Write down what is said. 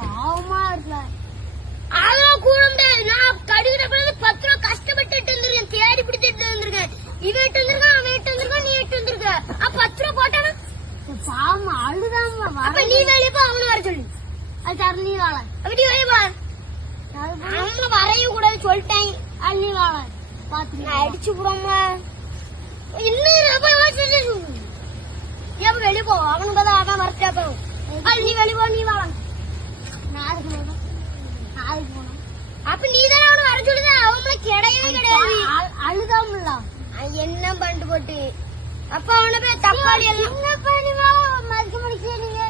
பாவமா இருக்கல. அதெல்லாம் கூட முடியாது. நான் கடிக்கிற பிறகு 10 ரூபா கஷ்டப்பட்டு வந்திருக்கேன், தேடி பிடிச்சிட்டு வந்திருக்கேன். இவன் எட்டு வந்திருக்கான், அவன் எட்டு வந்திருக்கான், நீ எட்டு வந்திருக்க. 10 ரூபா போட்டானா பாவமா அழுதாம. அப்ப நீ வெளியே போ, அவனு வர சொல்லு. அது சார் நீ வாழ அப்படி வெளியே போ. அவங்கள வரையும் கூடாது சொல்லிட்டேன். அது நீ வாழ பாத்து அடிச்சு விடாம இன்னும் வெளியே போ. அவனுக்கு தான் அவன் வரட்டா போகும். அது நீ வெளியே போ, நீ வாழ. நாளைக்கு போனோம். அப்ப நீ தானே அவனு வர சொல்லுத. அவங்கள கிடையவே கிடையாது. அழுதாமல என்ன பண்ணிட்டு போட்டு. அப்ப அவனை போய் தப்பாளி என்ன பண்ணி மதிக்க முடிக்க நீங்க